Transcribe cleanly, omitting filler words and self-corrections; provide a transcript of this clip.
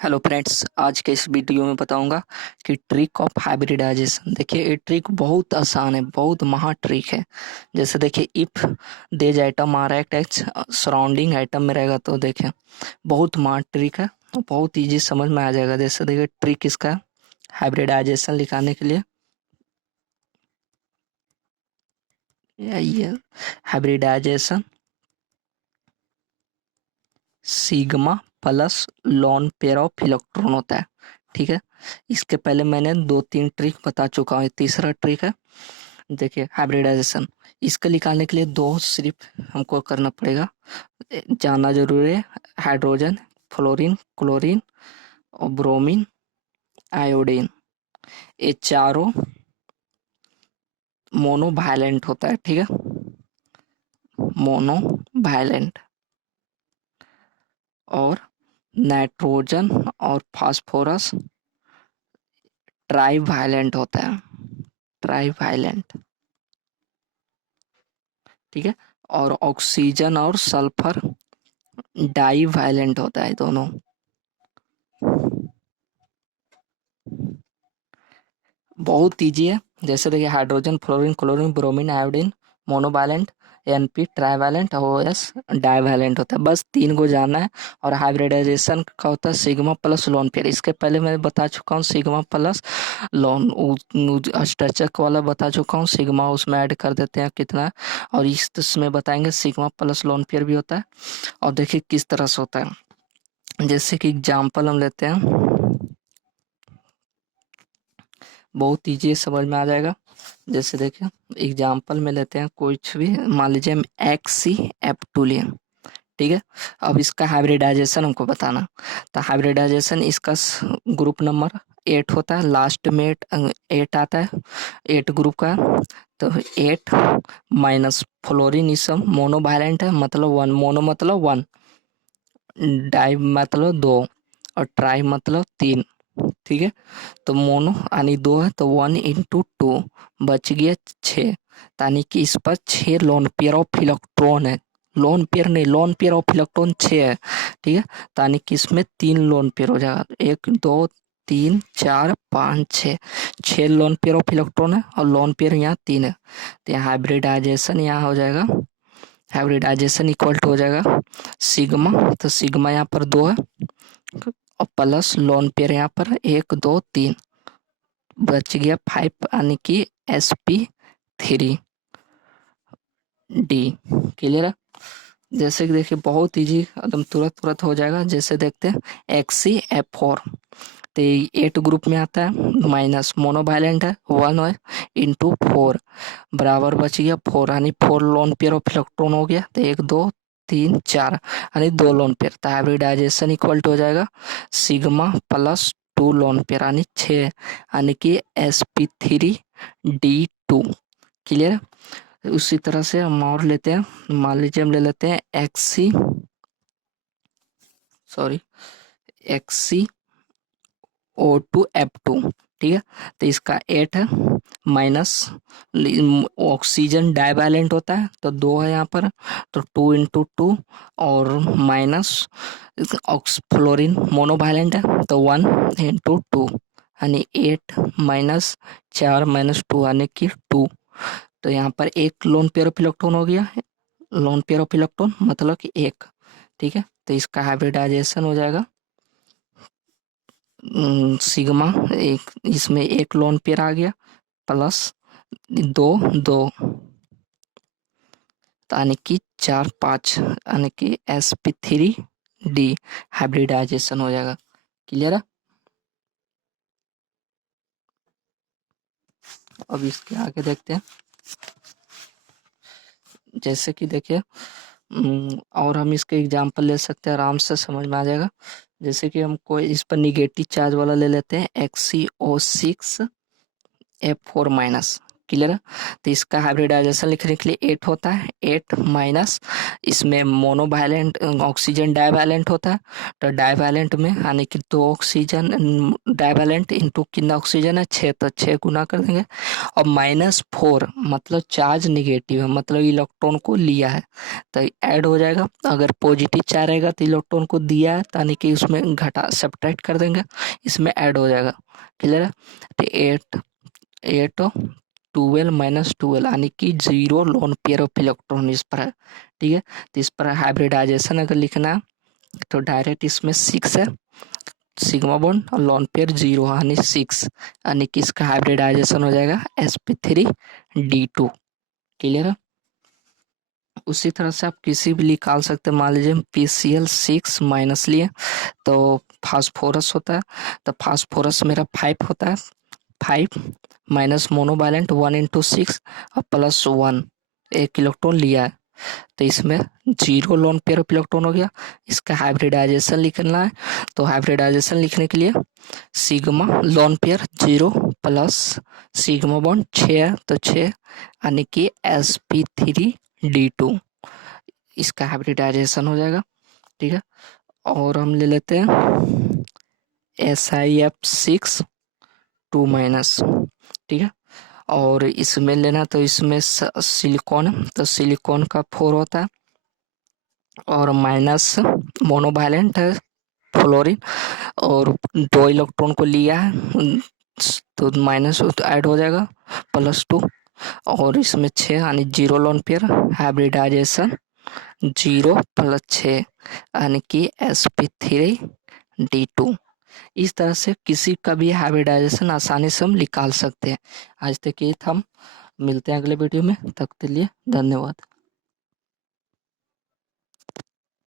Hello friends, आज के इस वीडियो में बताऊंगा कि ट्रिक ऑफ हाइब्रिडाइजेशन। देखिए, ये ट्रिक बहुत आसान है, बहुत महा ट्रिक है। जैसे देखिए, if these item are act surrounding item में रहेगा तो देखिए बहुत महा ट्रिक है, तो बहुत इजी समझ में आ जाएगा। जैसे देखिए, ट्रिक इसका हाइब्रिडाइजेशन दिखाने के लिए यही है। Hybridization sigma plus lone pair of electron होता है। ठीक है, इसके पहले मैंने दो तीन ट्रिक बता चुका हूँ, तीसरा ट्रिक है। देखिए, हाइब्रिडाइजेशन इसका निकालने के लिए दो सिर्फ हमको करना पड़ेगा, जानना जरूरी है। हाइड्रोजन, फ्लोरीन, क्लोरीन और ब्रोमीन, आयोडीन, ये चारों मोनो वायलेंट होता है। ठीक है, मोनो वायलेंट। और नाइट्रोजन और फास्फोरस ट्राई वायलेंट होता है, ट्राई वायलेंट। ठीक है, और ऑक्सीजन और सल्फर डाई वायलेंट होता है दोनों। बहुत ईजी है। जैसे देखिए, hydrogen, fluorine, chlorine, bromine, iodine monovalent, N P trivalent, O S divalent होता है। बस तीन को जानना है। और हाइब्रिडाइजेशन का होता है सिग्मा प्लस लोन पेयर। इसके पहले मैं बता चुका हूँ सिग्मा प्लस लोन, स्ट्रक्चर वाला बता चुका हूँ। सिग्मा उसमें ऐड कर देते हैं कितना, और इसमें बताएंगे सिग्मा प्लस लोन पेयर भी होता है। और देखिए किस तरह से होता है। जैसे कि एग्जाम्पल हम लेते हैं, बहुत ईजी समझ में आ जाएगा। जैसे देखिए, एग्जाम्पल में लेते हैं कुछ भी, मान लीजिए हम XCF2 लिए। ठीक है, अब इसका हाइब्रिडाइजेशन हमको बताना। तो हाइब्रिडाइजेशन इसका ग्रुप नंबर 8 होता है, लास्ट में 8 आता है, 8 ग्रुप का। तो 8 माइनस फ्लोरीन, इस सब मोनो वायलेंट है, मतलब 1, मोनो मतलब 1, डाई मतलब 2 और ट्राई मतलब 3। ठीक है, तो मोनो यानी 2 है, तो 1 × 2 बच गया 6। यानी कि इस पर 6 लोन पेयर ऑफ इलेक्ट्रॉन है। लोन पेयर नहीं, लोन पेयर ऑफ इलेक्ट्रॉन 6 है। ठीक है, यानी कि इसमें 3 लोन पेयर हो जाएगा, 1 2 3 4 5 6, 6 लोन पेयर ऑफ इलेक्ट्रॉन है और लोन पेयर यहाँ 3 है। तो यहाँ हाइब्रिडाइजेशन यहाँ हो जाएगा, हाइब्रिडाइजेशन इक्वल टू हो जाएगा सिग्मा। तो सिग्मा यहाँ पर 2 है और प्लस लोन पेयर यहाँ पर 1 2 3, बच गया 5, यानी कि sp3d। क्लियर है। जैसे कि देखिए बहुत इजी, एकदम तुरंत तुरंत हो जाएगा। जैसे देखते हैं XCF4, तो 8 ग्रुप में आता है, माइनस मोनोवायलेंट है, 1 है, इंटू 4 बराबर बच गया 4, यानी 4 लोन पेयर ऑफ इलेक्ट्रॉन हो गया। तो 1 2 3 4, यानी 2 लोन पेयर। तो हाइब्रिडाइजेशन इक्वल टू हो जाएगा सिग्मा प्लस 2 लोन पेयर, यानी 6, यानी कि sp3d2। क्लियर है। उसी तरह से हम और लेते हैं, मान लीजिए हम ले लेते हैं XCO2F2। ठीक है, तो इसका 8 है, माइनस ऑक्सीजन डाइवैलेंट होता है तो 2 है यहाँ पर, तो 2 × 2 और माइनस फ्लोरीन मोनोवायलेंट है तो 1 × 2, यानी 8 माइनस 4 माइनस 2, यानी कि 2। तो यहाँ पर एक लोन पेयर ऑफ इलेक्ट्रॉन हो गया, लोन पेयर ऑफ इलेक्ट्रॉन मतलब कि एक। ठीक है, तो इसका हाइब्रिडाइजेशन हो जाएगा सिग्मा, एक इसमें एक लोन पेयर आ गया प्लस 2 2, यानी कि 4 5, यानी कि sp3d हाइब्रिडाइजेशन हो जाएगा। क्लियर है। अब इसके आगे देखते हैं। जैसे कि देखिए, और हम इसके एग्जांपल ले सकते हैं, आराम से समझ में आ जाएगा। जैसे कि हम कोई इस पर निगेटिव चार्ज वाला ले लेते हैं, XCO6F4 माइनस। क्लियर है। तो इसका हाइब्रिडाइजेशन लिखने के लिए 8 होता है, 8 माइनस इसमें मोनोवैलेंट ऑक्सीजन डाइवैलेंट होता है, तो डाइवैलेंट में यानी कि 2 ऑक्सीजन डाइवैलेंट इंटू कितना ऑक्सीजन है 6, तो 6 गुना कर देंगे और -4 मतलब चार्ज निगेटिव है, मतलब इलेक्ट्रॉन को लिया है तो ऐड हो जाएगा। अगर पॉजिटिव चार्ज रहेगा तो इलेक्ट्रॉन को दिया है यानी कि उसमें घटा सब्ट्रैक्ट कर देंगे, इसमें ऐड हो जाएगा। क्लियर है। तो 8 12 माइनस 12 यानी कि 0 लोन पेयर ऑफ इलेक्ट्रॉन इस पर है। ठीक है, तो इस पर हाइब्रिडाइजेशन अगर लिखना है तो डायरेक्ट इसमें 6 है सिग्मा बॉन्ड और लोन पेयर 0 यानी 6, यानी कि इसका हाइब्रिडाइजेशन हो जाएगा sp3d2। क्लियर है। उसी तरह से आप किसी भी निकाल सकते हैं, मान लीजिए PCl6 माइनस लिए तो फास्फोरस होता है, तो फास्फोरस मेरा 5 होता है, 5 माइनस मोनोवैलेंट 1 इंटू 6 और प्लस 1 एक इलेक्ट्रॉन लिया है, तो इसमें 0 लोन पेयर ऑफ इलेक्ट्रॉन हो गया। इसका हाइब्रिडाइजेशन लिखना है तो हाइब्रिडाइजेशन लिखने के लिए sigma lone pair 0 plus sigma bond 6 है तो 6 यानी कि sp3d2 इसका हाइब्रिडाइजेशन हो जाएगा। ठीक है, और हम ले लेते हैं SiF6 2 माइनस। ठीक है, और इसमें लेना तो इसमें सिलिकॉन है तो सिलिकॉन का 4 होता है और माइनस मोनोवैलेंट है फ्लोरीन और 2 इलेक्ट्रॉन को लिया है तो माइनस ऐड हो जाएगा +2 और इसमें 6 यानी 0 लोन पेयर हाइब्रिडाइजेशन 0 + 6 यानी कि sp3d2। इस तरह से किसी का भी हाइब्रिडाइजेशन आसानी से हम निकाल सकते हैं। आज तक ये था, हम मिलते हैं अगले वीडियो में, तब के लिए धन्यवाद।